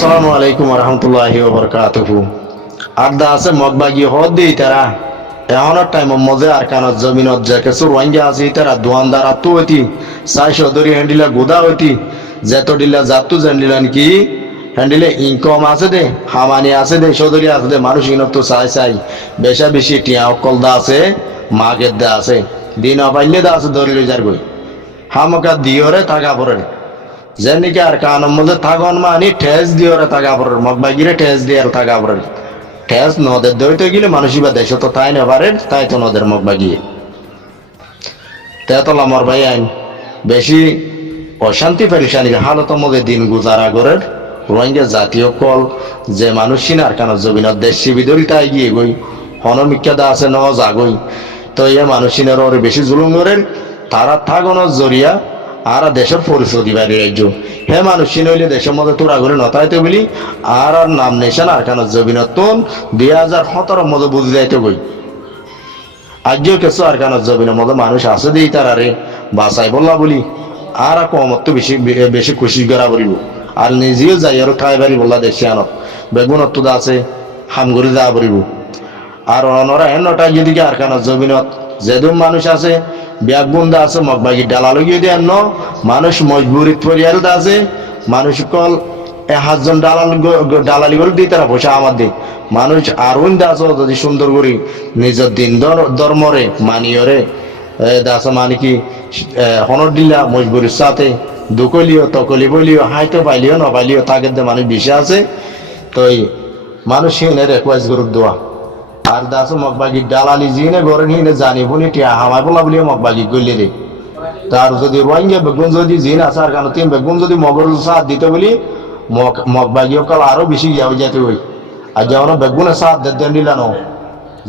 আসসালামু আলাইকুম রহমতুল্লাহি ওবরকাতুহু। আর দা আছে মগবাগি হদ দেই তারা এখনের টাইম মজে আর কানত জমিনত যে কিছু রোহিঙ্গা আছে তারা দোয়ানদার আত্মু হইতি চাই সদরি হ্যান্ডিলা গোদা হইতি যেত ডিলা জাতু জেন্ডিলান কি হ্যান্ডিলে ইনকম আছে দে হামানি আছে দে সদরি আছে দে মানুষ ইনত তো চাই চাই বেশা বেশি টিয়া অকল দা আছে মাগের দা আছে দিন অপাইলে দা আছে ধরি লই যার গই হামকা দিওরে টাকা পরে যেনিকে আর কানের মধ্যে থাকন মানি ঠেস দিওরে টাকা পরে মগবাগিরে ঠেস দিয়ে টাকা পরে ঠেস নদের দইতে গেলে মানুষই বা দেশ তো তাই না পারে তাই তো নদের মগবাগিয়ে তেতল আমার ভাই আইন বেশি অশান্তি পেরেশানির হালত মধ্যে দিন গুজারা করে রোহিঙ্গা জাতীয় কল যে মানুষ সিনার কানের জমিনের দেশ শিবিদরি তাই গিয়ে গই হনমিক্ষা দা আছে ন জাগই তো এ মানুষ সিনার ওরে বেশি জুলুম করেন তারা থাকনের জরিয়া আর দেশের পরিচয় দিবার রাজ্য হে মানুষ হইলে দেশের মধ্যে তোরা করে নতাইতে বলি আর নাম নেশান আর কানের জমিনতন 2017 মধ্যে বুঝে যাইতে বই আজও কিছু আর কানের জমিনের মধ্যে মানুষ আছে দিই তারারে বাঁচাই বললা বলি আর কমত তো বেশি বেশি খুশি করা বলিব আর নিজেও যাই আর খাই বাড়ি বললা দেশে আনক বেগুনত তো আছে হামগুড়ি যা বলিব আর অনরা এনটা যদি আর কানের জমিনত যেদুম মানুষ আছে ব্যাগবন্ধা আছে মগবাগি ডালা লগিয়ে দিয়ে ন মানুষ মজবুরিত পরিয়ার আছে মানুষ কল 1,000 ডালালি করে দিই তারা পয়সা আমার দিই মানুষ আর আছে যদি সুন্দর করি নিজের দিন ধর্মরে মানিয়রে দাস মানে কি হনর দিলা মজবুরির সাথে দুকলিও তকলি বলিও হাইতো পাইলিও ন পাইলিও তাদের মানুষ বেশি আছে তো মানুষ হিনে রেকোয়েস্ট গ্রুপ দেওয়া আর দাস মগবাগি ডালালি জিনে গরে হিনে জানি বলি টিয়া হামাই বলা বলিও মগবাগি গলি রে তার যদি রোহিঙ্গা বেগুন যদি জিন আছে আর কারণ তিন বেগুন যদি মগর সাথ দিতে বলি মগবাগি কাল আরো বেশি যাও যেতে হই আর যেমন বেগুনের সাথ দেন দিলানো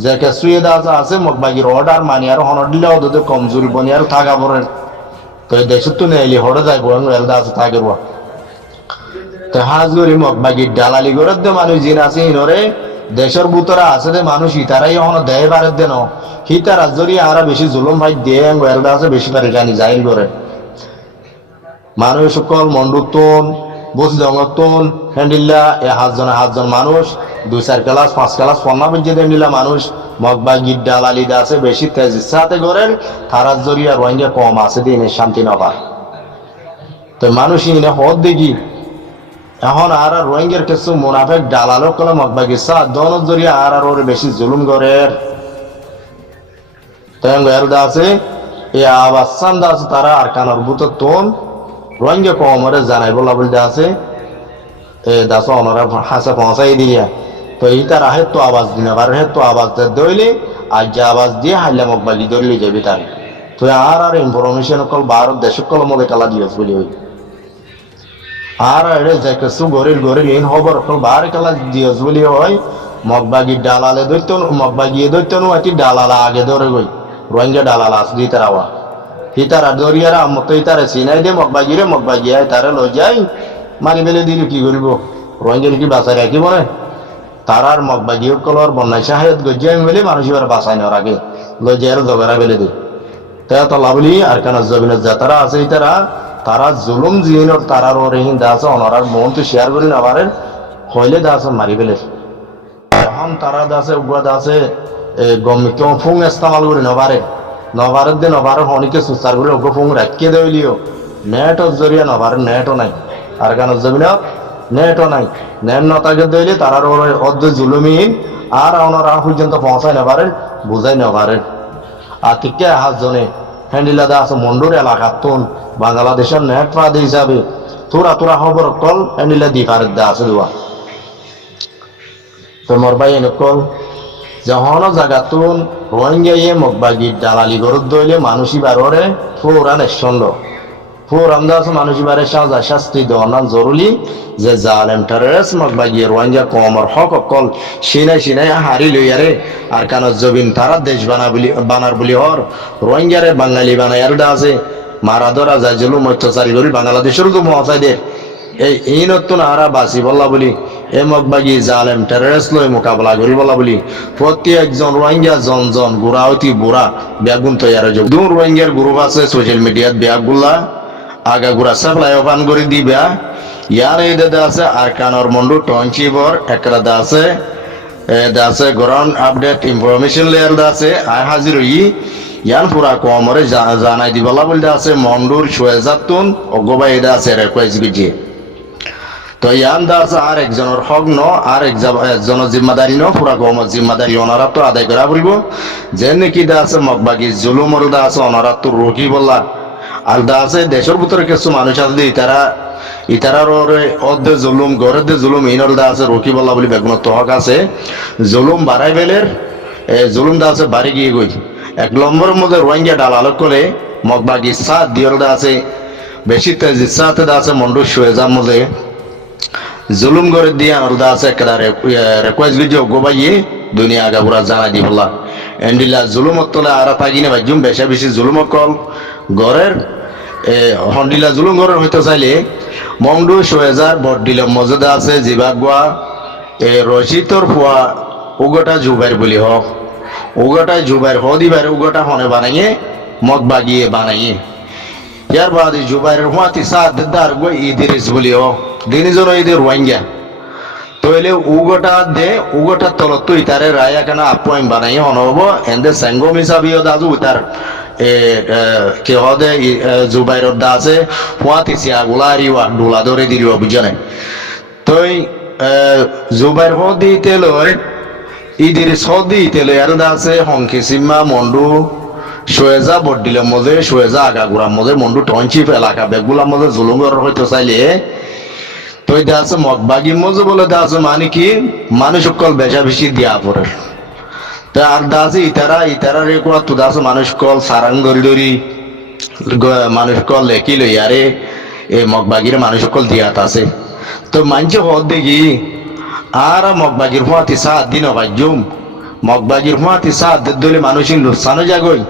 যে কেসুয়ে দাস আছে মগবাগির অর্ডার মানি আর হনর দিলেও যদি কমজোরি বনি আর থাকা পড়ে তো দেশত তো নেইলি হরে যাইব এলদা আছে থাকব তো হাজ করি মগবাগির ডালালি করে দে মানুষ জিন আছে হিনরে দেশের ভিতরে আছে যে মানুষ ইতারাই এখন দেয় পারে দেন হিতারা যদি আর বেশি জুলুম ভাই দিয়ে এলদা আছে বেশি পারে জানি জাহির করে মানুষ সকল মন্ডুতন বসি দঙ্গতন হ্যান্ডিল্লা 1,000 মানুষ 2-4 ক্লাস 5 ক্লাস পন্না বেঁচে দিলা মানুষ মগবাগির ডালালি আছে বেশি তেজ সাথে করেন তারা জরিয়া রোহিঙ্গা কম আছে দিনে শান্তি নবা তো মানুষ ইনে হদ দেখি এখন আর রোহিঙ্গার কিছু মুনাফেক ডালালো কলে মগবাগি সাথ দনের জরিয়া আর ওরে বেশি জুলুম করে তো আছে এই আবাসান আছে তারা আর কানার বুত তোন রোহিঙ্গা কমরে জানাই বলা বলতে আছে এ দাস ওনারা হাসা পৌঁছাই দিয়া তো এই তার আহে তো আওয়াজ দিনে আর হে তো আওয়াজ দইলে আর যে আওয়াজ দিয়ে হাইলা মগবাগি ধরলে যাবি তার তো আর ইনফরমেশন কল ভারত দেশ কল মধ্যে কালা দিয়েছ বলি হই আর এড়ে যে কিছু গরির ইন খবর কল বার কালা দিয়েছ বলি হয় মগবাগি ডালালে দৈত্য মগবাগি দৈত্য নো এটি ডালালা আগে ধরে গই রোহিঙ্গা ডালালা আসদি তারাওয়া হিতারা দরিয়ারা মতো তারা চিনাই দে মগবাগিরে মগবাগিয়ায় তারা লই যাই মারি বেলে দিল কি করিব রোহিঙ্গা কি বাঁচাই রাখিব না তারার মগবাগি কলর বন্যায় সাহায্য গজিয়াই বলে মানুষ এবার বাঁচাই নেওয়ার আগে লই যাই আর জগরা বেলে দিই তাই তলা বলি আর কেন জমিনের যাতারা আছে তারা জুলুম জিহিনের তারার ওরে হিন্দা আছে অনারার মন তো শেয়ার করি না পারেন হইলে দা আছে মারি ফেলে এখন তারা দাসে উগুয়া দাসে গমিত ফুং ইস্তেমাল করি নবারের দিন নবারের হনিকে সুস্তার করে ওকে ফুং রাখিয়ে দেইলিও নেটর জরিয়া নবারের নেটও নাই আর কেন জমিন নেটও নাই নেট নতাকে দিলে তারার ওরে অর্ধ জুলুমিহীন আর ওনারা পর্যন্ত পৌঁছাই না পারেন বুঝাই না পারেন আর ঠিককে হাজনে হ্যান্ডিলা দা আছে মন্ডুর এলাকার তোন বাংলাদেশের নেট প্রাদ হিসাবে তোরা খবর কল হ্যান্ডিলা দি পারের দা আছে দেওয়া তো মোর ভাই এনেকল যখন জায়গাতুন রোহিঙ্গা মগবাগি ডালালি গরত দইলে মানুষই বাররে পুরা নেশন্দ পুরান দাস মানুষই বারে সাজা শাস্তি দেওয়া জরুরি যে জালেম টেররিস্ট মগবাগি রোহিঙ্গা কমর হক কল সিনাই হারি লইয়ারে আর কান জবিন তারা দেশ বানার বলি হর রোহিঙ্গারে বাঙালি বানাই আর আছে মারা ধরা যায় জুলুম অত্যাচারী করি বাংলাদেশের তো মহাচাই দে এই নতুন আরা বাসি বললা বলি এ মগবাগি জালেম টেররিস্ট লই মোকাবেলা করি বলা বলি প্রত্যেকজন রোহিঙ্গা জন গুড়া অতি বুড়া ব্যাগুন তৈয়ার যোগ দূর রোহিঙ্গার গ্রুপ আছে সোশ্যাল মিডিয়াত ব্যাগুলা আগা গুড়া সাপ্লাই অপান করে দিবা ইয়ার এই দে আছে আরকানর মন্ডু টনচিবর একরা আছে গ্রাউন্ড আপডেট ইনফরমেশন লেয়ার আছে আই হাজির হই ইয়ান পুরা কমরে জানাই দিবলা বলতে আছে মন্ডুর সুয়েজাতুন অগবাই দা আছে রিকোয়েস্ট গিয়ে তো ইয়ান দা আছে আর একজনের হক ন আর একজনের জিম্মাদারি ন পুরা কমর জিম্মাদারি ওনারা তো আদায় করা বলব যে নাকি দা আছে মগবাগি জুলুমর দা আছে ওনারা তো রোগী বললা আর দা আছে দেশের ভিতরে কিছু মানুষ আছে ইতারার অর্ধে জুলুম ঘরের দে জুলুম ইনর দা আছে রকি বল্লা বলি বেগুন তো হক আছে জুলুম বাড়াই বেলের জুলুম দা আছে বাড়ি গিয়ে গই এক নম্বরের মধ্যে রোহিঙ্গা ডাল আলোক করে মগবাগি সাত দিয়র দা আছে বেশি তেজি সাথে দা আছে মন্ডু শুয়ে যার মধ্যে জুলুম করে দিয়ে আনর দা আছে একেবারে রিকোয়েস্ট গিয়ে গোবাইয়ে দুনিয়া আগা পুরা জানাই দি বললা এন্ডিলা জুলুম তলে আর তাগিনে বাজুম বেশি বেশি জুলুম কল ঘরের হন্ডিলা জুলুম ঘরের হইতে চাইলে মংডু সোয়েজার বড়দিল মজুদা আছে জিবাগুয়া রশিদর ফুয়া উগটা জুবাইর বলি হোক উগটা জুবাইর হদিবার উগটা হনে বানাইয়ে মগ বাগিয়ে বানাইয়ে ইয়ার বাদ জুবাইরের হুয়াতি সাদ দার গো ইদিরিস বলি হোক দিনজন ঈদের রোহিঙ্গা তইলে উগটা তল তুই তারে রায়া কেন আপন বানাইয়ে হন হবো এন্দে সেঙ্গম হিসাবিও দাদু তার কে হদে জুবাইরর দা আছে ফুয়াতি সিয়াগুলারিওয়া ডুলা ধরে দিলিও বুঝনে তই জুবাইর দিতে লয় ইদির দিতে লয় আর দা আছে হংকি সিম্মা মন্ডু সোয়েজা বড়দিলের মধ্যে সোয়েজা আগাগুড়ার মধ্যে মন্ডু টাউনশিপ এলাকা বেগুলার মধ্যে জুলুমগর হইতে চাইলে তই দা আছে মগবাগির মধ্যে বলে দা আছে মানে কি মানুষ সকল বেশা বেশি দিয়া পড়ে তা আর দা আছে ইতারা রে কোয়া তুদা আছে মানুষ কল সারাং ধরি মানুষ কল লেখি লই আরে এই মগবাগির মানুষ কল দিয়াত আছে তো মানছে হদ দেখি আর মগবাগির হুয়াতি সাত দিন বাজুম মগবাগির হুয়াতি সাত দলে মানুষ লুসানো যাগই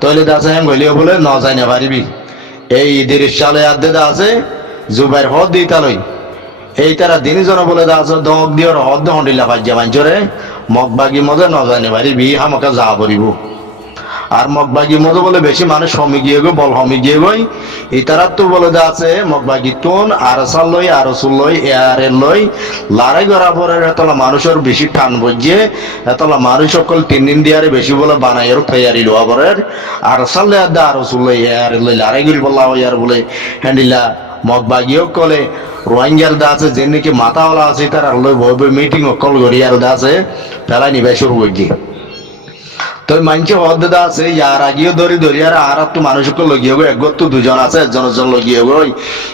তইলে দা আছে হ্যাঁ গলিও বলে ন যাই না পারিবি এই ঈদের সালে আদে দা আছে জুবাইর হদ দিতা লই এই তারা দিনজন বলে দা আছে দক দিওর হদ হন্ডিলা বাজ্যা মাঞ্চরে মগবাগি মজা ন জানি পারিবি হামকা যা পড়িব আর মগবাগি মজা বলে বেশি মানুষ হমি গিয়ে গো বল হমি গিয়ে গই ইতারাত তো বলে দা আছে মগবাগি তুন আরসাল লই আরসুল লই এয়ারের লই লড়াই করা পরে এতলা মানুষের বেশি টান বজিয়ে এতলা মানুষ সকল 3 দিন দিয়ারে বেশি বলে বানাইয়ের তৈয়ারি লোয়া পরের আরসাল লই দা আরসুল লই এয়ারের লই লড়াই করি বললা ইয়ার বলে হ্যান্ডিলা মগবাগিও কলে রোহিঙ্গার দা আছে যে নাকি মাথাওয়ালা আছে তারা লই বই মিটিং কল করি আর দা আছে পেলাই নিবে শুরু করি তো মানছে হদ দা আছে ইয়ার আগেও ধরি আর তো মানুষকে লগিয়ে গো একগত তো দুজন আছে একজন লগিয়ে গো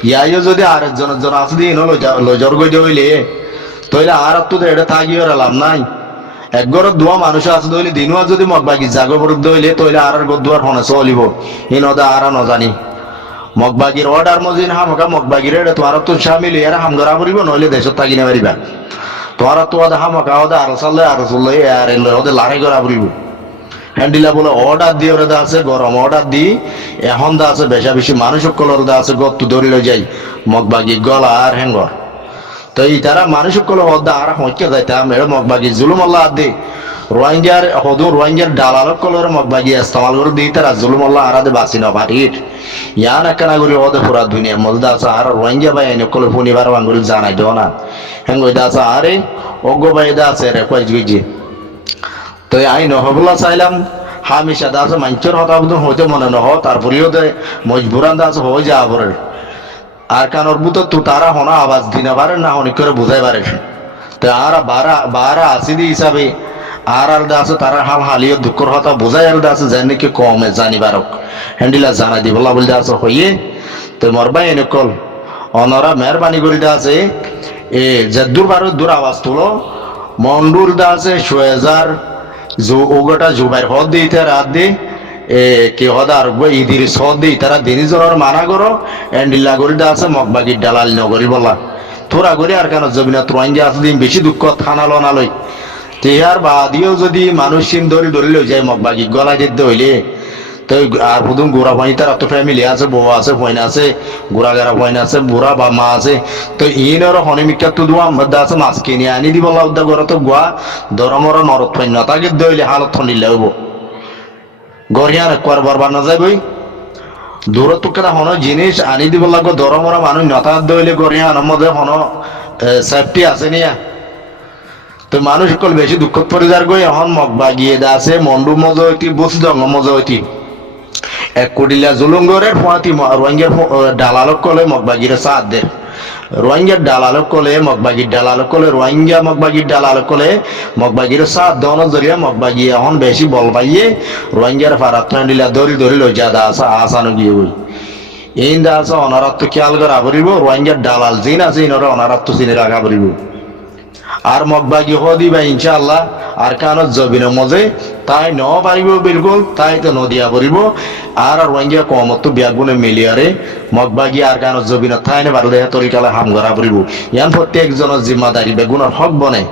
ইয়াইও যদি আর একজন আছে দিন লজর গই হইলে তইলে আর তো এটা থাকিও লাভ নাই একগর দুয়া মানুষ আছে দইলে দিনও যদি মগবাগি জাগো বরুদ্ধ হইলে তইলে আর গদুয়ার হনে চলিব ইনদা আর ন জানি মগবাগির অর্ডার মজিন হামকা মগবাগির এটা তোমার তো শামিল এর হামগরা পড়িব নইলে দেশত থাকি না পারিবা তোমার তো আদা হামকা ওদা আর সাল্লে আর সুল্লে আর এলে ওদে লড়াই করা পড়িব হ্যান্ডিলা বলে অর্ডার দিয়ে ওরা আছে গরম অর্ডার দি এখন দা আছে বেশা বেশি মানুষ কলর দা আছে গত ধরে লই যাই মগবাগি গলা আর হ্যাঙ্গর তো এই তারা মানুষ কলর হদা আর হইকে যাইতাম এর মগবাগি জুলুম আল্লাহ দে রোহিঙ্গার ডালালক কলর মগবাগি ইস্তেমাল করে দিই তারা জুলুম আল্লাহ আরাদে বাসি না বাড়ির ইয়ান একখানা করে ওদের পুরা দুনিয়ার মধ্যে আছে আর রোহিঙ্গা ভাই এনে কলে শনিবার বাঙ্গুলি জানাই দেও না হ্যাঙ্গই দা আছে আরে অজ্ঞ ভাই দা আছে রে কয়েক গিয়ে তো আই নহবলা চাইলাম হামিশা দা আছে মানুষের হতাবুদন হইতে মনে নহ তারপরেও দে মজবুরান দা আছে হয়ে যা পরে আর কানোর বুতো তো তারা হনা আওয়াজ দিনা পারে না অনেক করে বুঝাই পারে তো আর বারা আসিদি হিসাবে আর আলাদা আছে তারা হালিও দুঃখর হতা বোঝাই আলাদা আছে জানি নাকি কমে জানিবারক হ্যান্ডিলা জানাই দিবলা বলতে আছে হইয়ে তো মরবাই এনে কল অনরা মেহরবানি করিতে আছে এ যে দূর আওয়াজ তুলো মন্ডুর দা আছে সোয়েজার ওগটা জুবাইর হদ দিতে রাত দি কে হদার ইদির সদ দি তারা দিনজনের মানা করো এন্ডিল্লা গরিদা আছে মগবাগির ডালাল নগরী বলা তোরা গরি আর কেন জমিনা রোহিঙ্গা আছে দিন বেশি দুঃখ থানালো নালই তেহার বাদিও যদি মানুষ সিন ধরি লই যায় মগবাগি গলা যেতে হইলে তো আর প্রথম গোড়া ভাই তার তো ফ্যামিলি আছে বউ আছে ফইন আছে গোড়াগারা ফইন আছে বুড়া বা মা আছে তো ইনর হনিমিকা তো দোয়া মধ্যে আছে মাছ কিনে আনি দিব লাউদা গড়া তো গোয়া দরমর মরত ফইন না তাকে দইলে হালত ঠন্ডিলে হইব গড়িয়ার করবার না যাইবই দূরত্ব কেটা হন জিনিস আনি দিব লাগবে দরমরা মানুষ নতা দইলে করিয়া আনার মধ্যে হন সেফটি আছে নিয়া তো মানুষ সকল বেশি দুঃখ পরিবার গই এখন মগবা গিয়ে দা আছে মন্ডু মজতি বুঝ দঙ্গ মজতি এক কোটিলা জুলুঙ্গরের ফুয়াতি রোহিঙ্গার ডালালক কলে মগবাগিরে সাদের রোহিঙ্গার ডালালক কলে মগবাগির ডালালক কলে রোহিঙ্গা মগবাগির ডালালক কলে মগবাগিরে সাদ দন জরিয়া মগবাগি এখন বেশি বল পাইয়ে রোহিঙ্গার ফারাত দিলা দরি দরি লই যা দা আসা আসানো গিয়ে হই এই দা আছে অনারাত্ম খেয়াল করে আবরিব রোহিঙ্গার ডালাল জিন আছে ইনরে অনারাত্ম চিনে রাখা আবরিব আর মগবাগি হদি বা ইনশাআল্লাহ আর কানত জবিন মজে তাই ন পারিব বিলকুল তাই তো নদিয়া পড়িব আর রোহিঙ্গা কমত বিয়াগুনে মিলিয়ারে মগবাগি আর কানত জবিন তাই নে পারলে তরিকালে হাম করা পড়িব ইয়ান প্রত্যেকজনের জিম্মাদারি বেগুনের হক বনে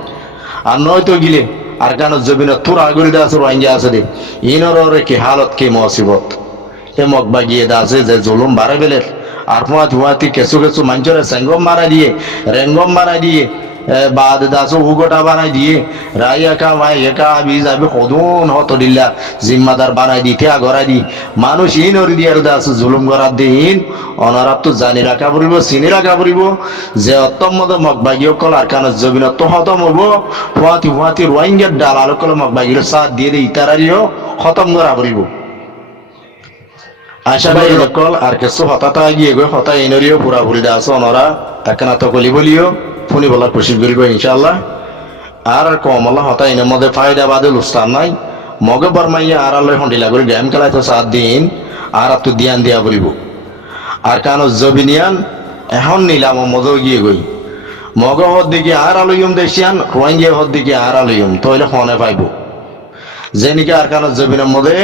আর নয়তো গিলে আর কানত জবিন তোর আগরি দা আছে রোহিঙ্গা আছে দে ইনরে কি হালত কি মুসিবত এ মগবাগি দা আছে যে জুলুম বাড়ে বেলের আর ফুয়াতি কেঁচু কেঁচু মানুষের সেঙ্গম মারা দিয়ে রেঙ্গম মারা দিয়ে বাদ দাসো উগোটা বানাই দিয়ে রাই একা ভাই একা আবি যাবে হদুন হত দিল্লা জিম্মাদার বানাই দিতে আগরা দি মানুষ ইন ওর দিয়ার দাস জুলুম করার দিন অনারাত তো জানি রাখা পড়িব চিনি রাখা পড়িব যে অত্যমদ মগবাগীয় কল আর কান জবিন তো খতম হবো ফুয়াতি রোহিঙ্গার ডাল আলো কল মগবাগীর সাথ দিয়ে দিয়ে ইতারারিও খতম করা পড়িব আশা করি কল আর কিছু হতাতা গিয়ে গই হতা ইনরিও পুরা পুরি দাস অনরা একনা তো কলি বলিও ফোনি বলা খুশি করিব ইনশাআল্লাহ আর কম আল্লাহ হতা ইনের মধ্যে ফায়দা বাদে লুস্তান নাই মগে বরমাইয়া আর আল্লাহ হন্ডিলা করে গেম খেলায় তো 7 দিন আর তো দিয়ান দিয়া বলিব আর কানো জবিনিয়ান এখন নিলাম মজো গিয়ে গই মগ হদ দিকে আর আলয়ুম দেশিয়ান রোহিঙ্গা হদ দিকে আর আলয়ুম তইলে ফোনে পাইব যেনিকে আর কানো জবিনের মধ্যে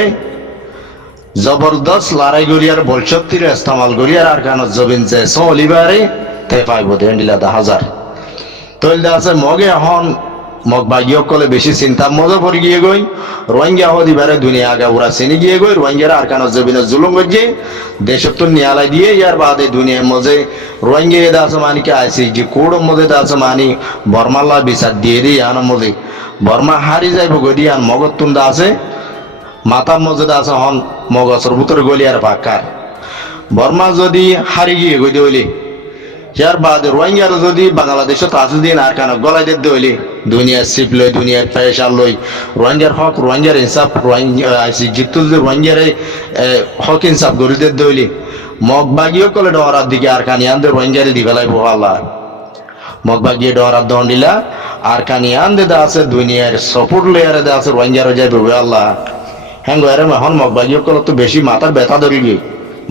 জবরদস্ত লড়াই গড়িয়ার বলশক্তির ইস্তেমাল গড়িয়ার আর কানো জবিন যে সলিবারে তে পাইব দেন্ডিলা 10,000 তৈলদা আছে মগে এখন মগবাগীয় কলে বেশি চিন্তা মজা পড়ে গিয়ে গই রোহিঙ্গা হদিবারে দুনিয়া আগা উড়া চিনি গিয়ে গই রোহিঙ্গারা আর কানো জবিনে জুলুম গজে দেশত নিয়ালাই দিয়ে ইয়ার বাদে দুনিয়ার মজে রোহিঙ্গা এদা আছে মানিকে আইসি যে কোড় মজে দা আছে মানি বর্মাল্লা বিচার দিয়ে দিয়ে আন মজে বর্মা হারি যাইব গদি আন মগত তুন্দা আছে মাথা মজে দা আছে হন মগসর ভিতরে গলিয়ার পাকার বর্মা যদি হারি গিয়ে গই দইলে ইয়ার বাদে রোহিঙ্গার যদি বাংলাদেশত আছে দিন আর কানো গলাই দিতে হইলে দুনিয়ার সিপ লই দুনিয়ার ফেসাল লই রোহিঙ্গার হক রোহিঙ্গার ইনসাফ রোহিঙ্গা আইসি জিতু রোহিঙ্গার হক ইনসাফ গড়ি দিতে হইলে মগবাগীও কলে ডরার দিকে আর কানি আনতে রোহিঙ্গারে দি ফেলাই আল্লাহ মগবাগিয়ে ডরার দন্ডিলা আর কানি আনতে দা আছে দুনিয়ার সপোর্ট লেয়ারে দা আছে রোহিঙ্গারে যাইবে আল্লাহ হ্যাঁ গো এরম এখন মগবাগীও কলে তো বেশি মাথার ব্যথা ধরি গিয়ে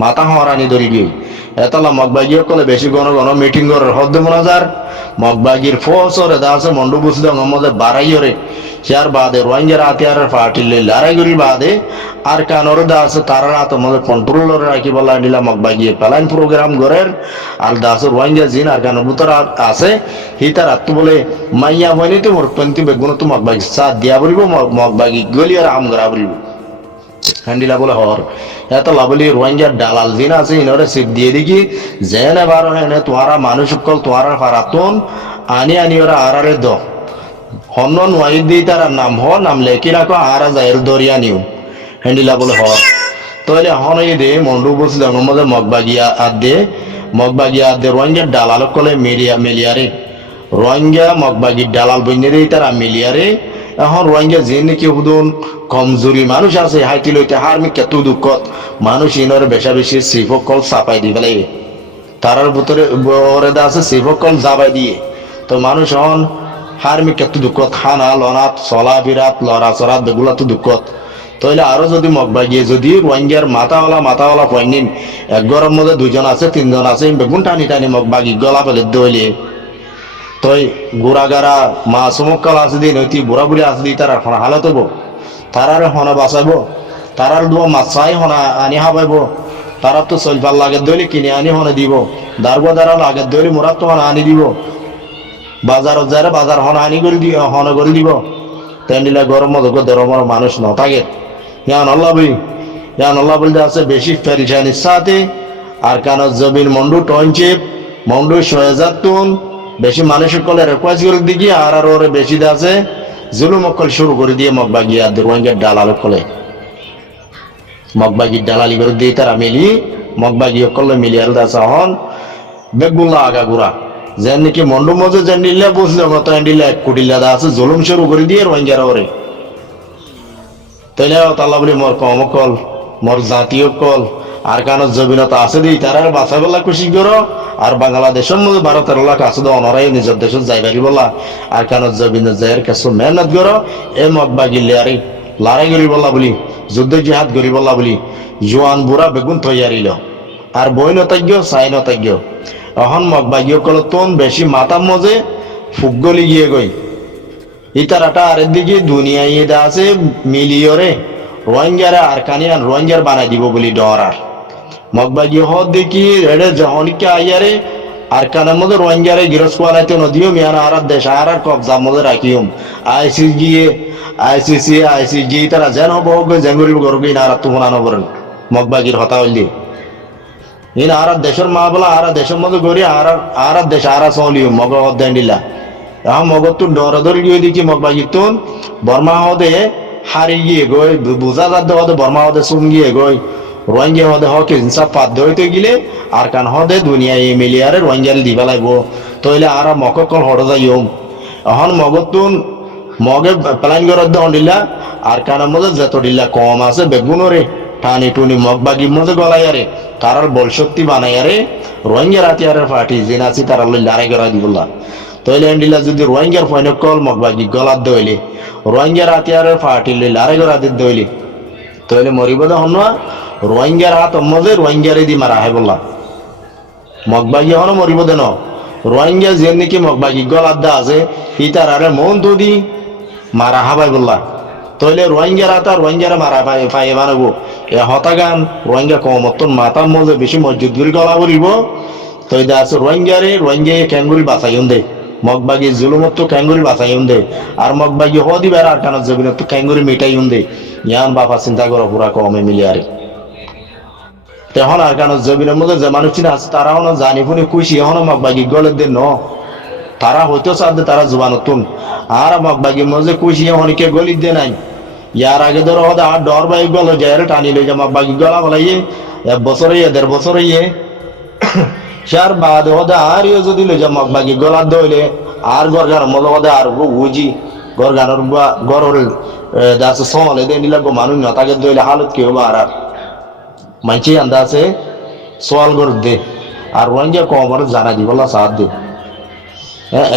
মাথা হরানি ধরি গিয়ে এতলা মগবাগীও কলে বেশি ঘন ঘন মিটিং করার হদ্দ মনাজার মগবাগির ফসরে দা আছে মন্ডু বুঝতে মধ্যে বাড়াইরে ইয়ার বাদে রোহিঙ্গার হাতিয়ারের ফাটিলে লড়াইগুড়ি বাদে আর কানোর দা আছে তারা হাত মধ্যে কন্ট্রোল রাখি বলা নিলা মগবাগিয়ে প্যালাইন প্রোগ্রাম করের আর দা আছে রোহিঙ্গা জিন আর কানোর ভিতর আছে হি তার আত্ম বলে মাইয়া হয়নি তো মোর পন্থী বেগুন তো মগবাগি সাথ দিয়া বলিব মগবাগি গলি আর আম করা বলিব হ্যান্ডিলা বলে হর এত লাভলি রোহিঙ্গার দালাল দিন আছে ইনরে সিট দিয়ে দেখি জেনে বারো হেনে তোমারা মানুষ সকল তোমারা ফারাতুন আনি ওরা আরারে দ হন নোয়াই দি তার নাম নাম লেখি রাখো আরা যাইর দরিয়া নিও হ্যান্ডিলা বলে হর তাহলে হন এই দে মন্ডু বসলে মধ্যে মগবাগিয়া আদে রোহিঙ্গার দালাল কলে মিলিয়ারে রোহিঙ্গা মগবাগির দালাল বইনেরে তারা মিলিয়ারে এখন রোহিঙ্গা যে নাকি হুদুন কমজোরি মানুষ আছে হাইটি লইতে হারমি কেত দুঃখত মানুষ ইনর বেশা বেশি সিফকল চাপাই দি ফেলে তারার ভিতরে ওরে দা আছে সিফকল জাবাই দিয়ে তো মানুষ এখন হারমি কেত দুঃখত খানা লনাত চলা বিরাত লড়া চড়াত বেগুলা তো দুঃখত তাইলে আরো যদি মগবাগিয়ে যদি রোহিঙ্গার মাথাওয়ালা পয়নিন এক ঘরের মধ্যে 2 জন আছে 3 জন আছে বেগুন টানি মগবাগি গলা ফেলে দইলে তই গুড়াগারা মাসুমকাল আছে দিন হইতি বুড়া বুড়ি আছে দি তার হালত হবো তারার হনা বাঁচাইব তারার দোয়া মাছাই হনা আনি হাবাইব তারা তো চলবার লাগে দইলে কিনে আনি হনে দিব দারগো দ্বারা লাগে দইলে মোরাত তো হনা আনি দিব বাজারত যারা বাজার হনা আনি করে দিব হনা করে দিব তেন্ডিলা গরম মতো ধরমের মানুষ ন থাকে ইয়ান আল্লাহ বলতে আছে বেশি ফেরিসানির সাথে আর কান জবিন মন্ডু টনচিপ মন্ডু 6000 বেশি মানুষের কলে রেকোয়েস্ট করে দিকে আর ওরে বেশি আছে জুলুম অকল শুরু করে দিয়ে মগবাগিয়া রোহিঙ্গার দালাল কলে মগবাগির দালালি করে দিয়ে তারা মিলি মগবাগি অকল মিলিয়ার দাস হন বেগুল্লা আগা গুড়া যেন নাকি মন্ডু মজে যেন নিলে বুঝলে মতো এন্ডিলে এক কুটিল্লা দা আছে জুলুম শুরু করে দিয়ে রোহিঙ্গারা ওরে তাইলে তাল্লা বলি মোর কমকল মোর জাতীয় কল আর কানো জবিনতা আছে দিই তারা বাঁচা বলা খুশি করো আর বাংলাদেশের মধ্যে 12-13 লাখ আছে অনরাই নিজের দেশত যাই পারি বলা আর কানো জবিন যাইয়ের কাছে মেহনত করো এ মগবাগি লিয়ারি লড়াই করি বলা বলি যুদ্ধ জিহাদ করি বলা বলি জোয়ান বুড়া বেগুন তৈয়ারিল আর বই নতাজ্ঞ চাই নতাজ্ঞ এখন মগবাগি কল তোন বেশি মাতার মজে ফুগলি গিয়ে গই ইতারাটা আরের দিকে দুনিয়া ইয়েদা আছে মিলিয়রে রোহিঙ্গারা আর কানিয়ান রোহিঙ্গার বানাই দিব বলি ডর আর মগবাগি হদ দেখি রেডে যখনকে আইয়ারে আর কানের মধ্যে রোহিঙ্গারে গিরস কোয়ালাইতে নদীও মিয়ানা আর দেশ আর কবজার মধ্যে রাখিও আইসিসি তারা যেন হব জেঙ্গুরি গরগে না আর তুমনা নবরেন মগবাগির হতা হইলি ইন আর দেশের মা বলা আর দেশের মধ্যে গড়ি আর দেশ আর চলিও মগ দেন দিলা এখন মগত তুন ডর ধরে গিয়ে দেখি মগবাগি তুন বর্মা হদে হারি গিয়ে গই বুঝা যাতে হদে বর্মা হদে চুম গিয়ে গই রোহিঙ্গা হদে হকে ইনসাফ পাদ্য হইতে গিলে আর কান হদে দুনিয়া মিলিয়ারে রোহিঙ্গারে দিবা লাগবো তইলে আর মকল হড় যাইম এখন মগতুন মগে প্লাইন গরদ দিলা আর কানের মধ্যে যত দিলা কম আছে বেগুনরে টানি টুনি মগবাগির মধ্যে গলাইয়ারে কারার বল শক্তি বানাইয়ারে রোহিঙ্গা রাতিয়ারের পার্টি যে নাচি তারা লড়াই করা দিবলা তইলে এন্ডিলা যদি রোহিঙ্গার ফয়নকল মগবাগি গলার দইলে রোহিঙ্গা রাতিয়ারের পার্টি লড়াই করা দিত দইলে তইলে মরিব হন রোহিঙ্গার হাত মজে রোহিঙ্গারে দি মারা হয় বললা মগবাগি হন মরিব দেন রোহিঙ্গা যে নাকি মগবাগি গলার দা আছে ইতার আরে মন তো দি মারা হাবাই বললা তইলে রোহিঙ্গার হাত রোহিঙ্গারে মারা পাই বানাবো এ হতাগান রোহিঙ্গা কমতন মাতার মজে বেশি মসজিদ গুলি গলা করিব তই দা আছে রোহিঙ্গারে রোহিঙ্গা ক্যাঙ্গুরি বাঁচাইন দে মগবাগি জুলুমত ক্যাঙ্গুরি বাঁচাইন দে আর মগবাগি হদি বেড়া আর কানত জবিনত ক্যাঙ্গুরি মিটাইন দে ইয়ান বাবা চিন্তা করো পুরা কমে মিলিয়ারে তখন আর কানত জবিনের মধ্যে যে মানুষ আছে তারা হন জানি শুনি খুশি এখন মগবাগি গলের দিন ন তারা হইতেও চাঁদে তারা জুবানতুন আর মগবাগির মধ্যে খুশি হনিকে গলির দে নাই ইয়ার আগে ধরো হদে আর ডর বাই গল যায় টানি লই যা মগবাগি গলা বলাইয়ে 1 বছর 1.5 বছর সার বাদ হদে আর যদি লই যা মগবাগি গলা দইলে আর গরগার মজা হদে আর বুঝি গরগানোর গরর দাস সমলে দেন দিলা গো মানুষ নতাকে দইলে হালত কি হবো আর মানছি আন্দাজে সোয়াল গর দে আর রোহিঙ্গা কমর জানা দি বলা সাথ দে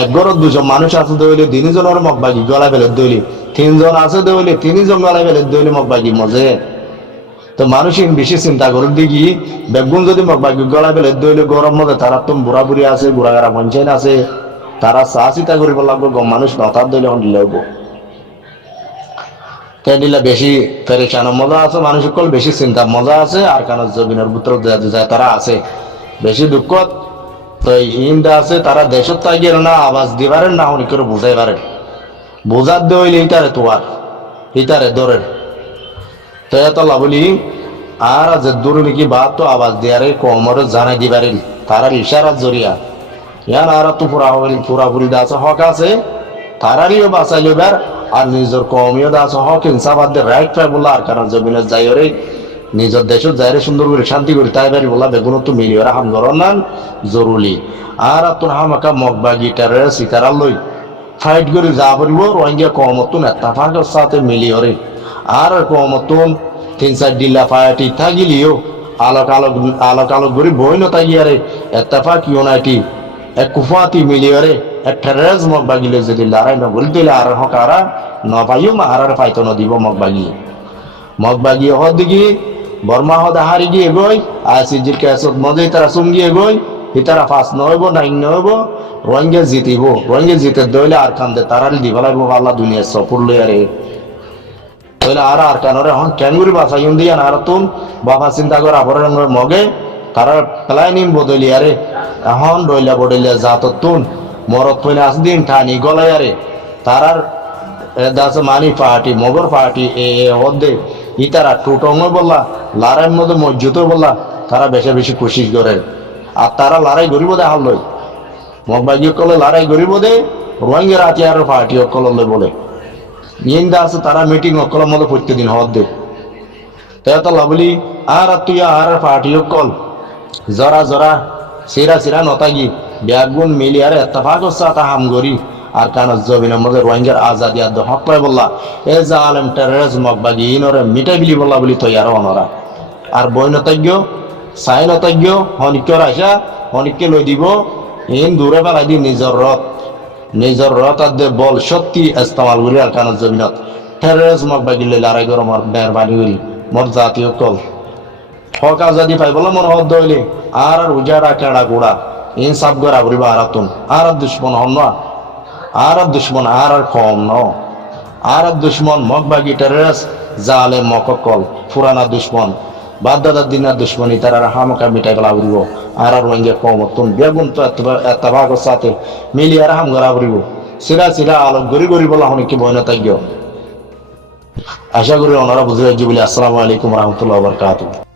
এক গরত 200 মানুষ আছে দইলে 3 জনের মগবাগি গলা ফেলে দইলে 3 জন আছে দইলে 3 জন গলা ফেলে দইলে মগবাগি মজে তো মানুষ বেশি চিন্তা করে দেখি বেগুন যদি মগবাগি গলা ফেলে দইলে গরম মধ্যে তারা তো বুড়া বুড়ি আছে বুড়াগারা পঞ্চায়েত আছে তারা চা চিন্তা করিব লাগবে মানুষ নতার দইলে হন দিলে হবো দিলে বেশি পেরেশানোর মজা আছে মানুষ সকল বেশি চিন্তার মজা আছে আর কারণ জমিনের ভিতর তারা আছে বেশি দুঃখ তো ইন্দা আছে তারা দেশত তাই গেল না আওয়াজ দিবারেন না অনেক করে বুঝাই পারেন বোঝার দইলে ইটারে তোয়ার ইটারে দরের তো এত লাভলি আর যে দূর নাকি বাদ তো আওয়াজ দিয়ারে কমরে জানাই দিবারেন তারা ইশারার জরিয়া ইয়ান আর তো পুরাপুরি আছে হক আছে তারারিও বাঁচাই লইবার আর নিজের কমিও আছে হক ইনসাফ রাইট পাই বললা আর কারণ জমিনের যাইরে নিজের দেশত যাইরে সুন্দর করে শান্তি করে তাই পারি বললা বেগুন তো মিলিয়রা হাম গরম নান জরুরি আর তোর হামাকা মগবাগিটারে সিতারা লই ফাইট করে যা পারিব রোহিঙ্গা কমতন এত্তাফাকের সাথে মিলিয়রে আর কমতন 3-4 ডিল্লা ফায়াটি থাকিলিও আলোক করে বই নতা গিয়ারে এত্তাফাক ইউনাইটি এক কুফাতি মিলিয়রে এক টেররিজম মগবাগিলে যদি লড়াই নগল দিলে আর হকারা নপাইও আর পাইতো নদিব মগবাগি হদ দিকে বর্মা হদ হারি গিয়ে গই আইসিজির কেসত মজে তারা চুমগিয়ে গই হিতারা ফাঁস নহব নাইন নহব রোহিঙ্গা জিতিব রোহিঙ্গা জিতে দইলে আর কান্দে তারারি দিব লাগবো আল্লাহ দুনিয়া সফর লই আরে দইলে আর কানরে হন ক্যাঙ্গুরি বাসাইন দিয়া আর তুন বাবা চিন্তা করে আবরের মগে তারা প্ল্যানিং বদলি আরে এখন রইলা বদলিয়া জাত তুন মরত পয়লা আসদিন ঠানি গলাই আরে তারার দাস মানি পার্টি মগর পার্টি এ হদে ইতারা টুটঙ্গ বললা লড়াইয়ের মধ্যে মজুত বললা তারা বেশি বেশি কোশিশ করে আর তারা লড়াই করিব দে হাল লই মগবাগি কলে লড়াই করিব দে রোহিঙ্গা রাতিয়ার পার্টি অকলে বলে ইন্দা আছে তারা মিটিং অকলের মধ্যে প্রত্যেকদিন হদ দে তো লাভলি আর তুই আর পার্টি অকল জরা জরা সিরা সিরা নতাগি ব্যাগুন মিলিয়ার এত্তেফাক হচ্ছে তা হামগরি আর কান জবিনের মধ্যে রোহিঙ্গার আজাদি আদ হক পায় বললা এ যা আলেম টেররিস্ট মকবাগি ইনরে মিটাই বিলি বললা বলি তৈয়ার অনরা আর বৈনতজ্ঞ সাইনতজ্ঞ হনিক্যর আসা হনিককে লই দিব ইন দূরে পেলাই দি নিজর রথ আর বল সত্যি ইস্তেমাল করি আর কান জমিনত টেররিস্ট মকবাগি লই লড়াই করো মোর মেহরবানি করি মোর জাতীয় কল হক আজাদি পাই বলে মনে হদ হইলে আর উজাড়া কেড়া গোড়া ইনসাফ গড়া বলিবা আর দুশ্মন হন না আর দুশ্মন আর কম ন আর দুশ্মন মগবাগি টেররিস্ট জালে মককল পুরানা দুশ্মন বাদ দাদার দিনার দুশ্মনী তারা হামকা মিটাই গলা উড়িব আর রোহিঙ্গা কম তুন বেগুন তো এতভাগের সাথে মিলিয়ে হাম গড়া উড়িব সিরা সিরা আলোক গড়ি গড়ি বলা হনি কি বই নতাজ্ঞ আশা করি ওনারা বুঝে বলে আসসালামু আলাইকুম রহমতুল্লাহ বরকাতুহ।